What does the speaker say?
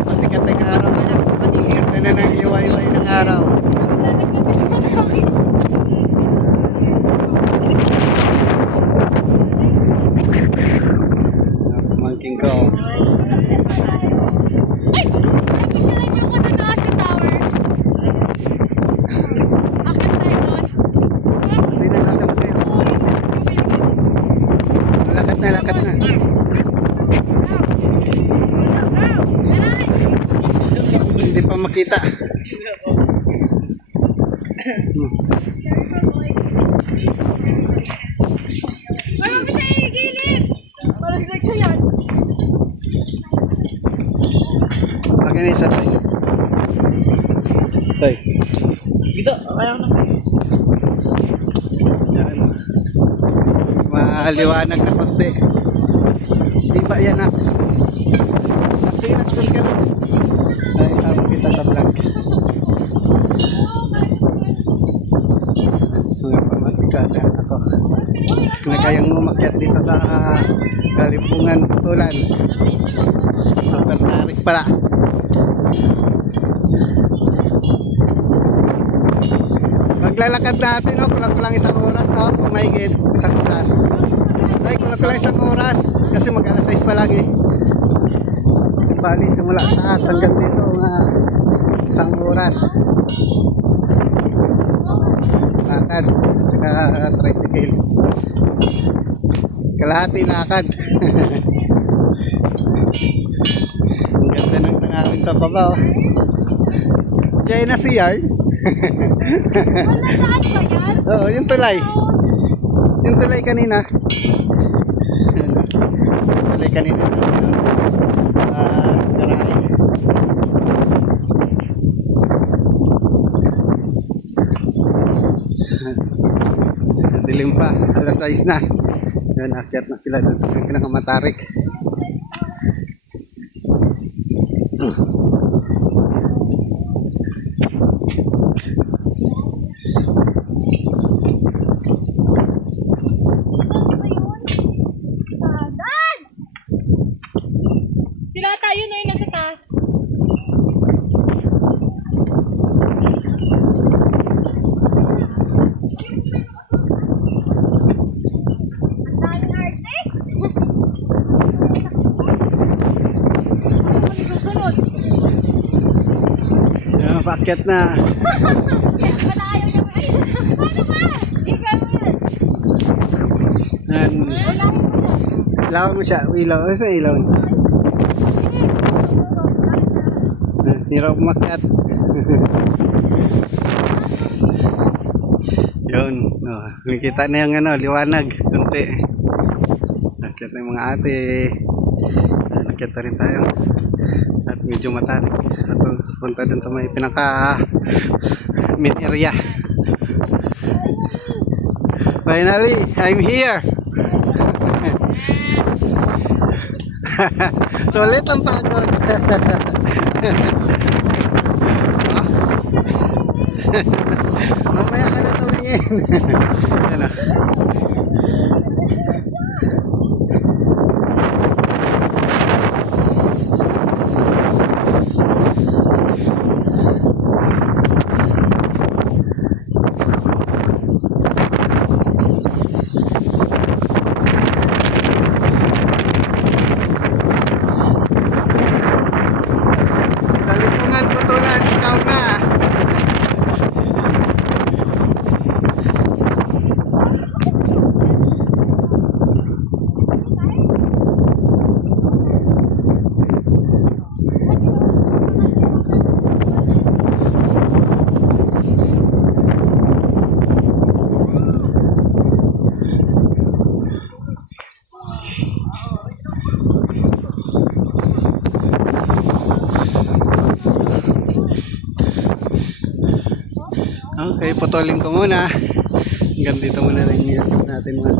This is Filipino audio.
Pasikat ng araw na yan. Ganda na ng liwa-liway ng araw. Pamangking ko. Ay! Picture niyo ko na naka sa tower. Akit tayo doon. Kasi nalakad na tayo. Lakad na, lakad na. Hindi pa makita. Ay, wag mo siya igilid. Parang like siya yan. Akin na isa tayo. Tayo. Dito, kaya ko na. Yan. Maliwanag na konti. Di ba yan ah? Tingnan doon ka doon. Ay, sama kita sa vlog. Mga pamagkada ako. Na kayang umakyat dito sa Kalipungan Tulan. Super tarik pala. Maglalakad natin, no? Kulang-kulang isang oras, no? Kung mahigit, isang oras. Ay, kulang-kulang isang oras. Kasi mag-alas 6 pa lagi. Bali, simula taas hanggang dito, isang oras. Lakad, tsaka tricycle. Kalahati lakad. Ang ganda ng tanawin sa baba, oh. China CR. Wala saan ba yan? Oo, yung tulay. Yung tulay kanina. Tulay kanina. Garay. Dilim pa. Alas 6 na. Yan, akyat na sila doon sa pinakamatarik. Dad! Sila tayo na yung nasa taas. Ang daming arte. Susunod. Yan, paakyat na. Wala ayaw niya. Ay, paano ba? Ikaw mo yan. Yan. Wala mo. Ilaw mo siya. Ilaw. Ano sa ilaw? Hirap umakyat. Yun. Oh, nakikita na yung liwanag. Kunti. Nakikita yung mga ate. Nakikita rin tayo. At medyo matarik. At punta dun sa may pinaka main area. Finally, I'm here. Sulit ang pagod. Mamaya ka na tumingin. Yan ah. Kalipungan ko tulad, ikaw na. Okay, putulin ko muna. Hanggang dito muna rin yung natin mga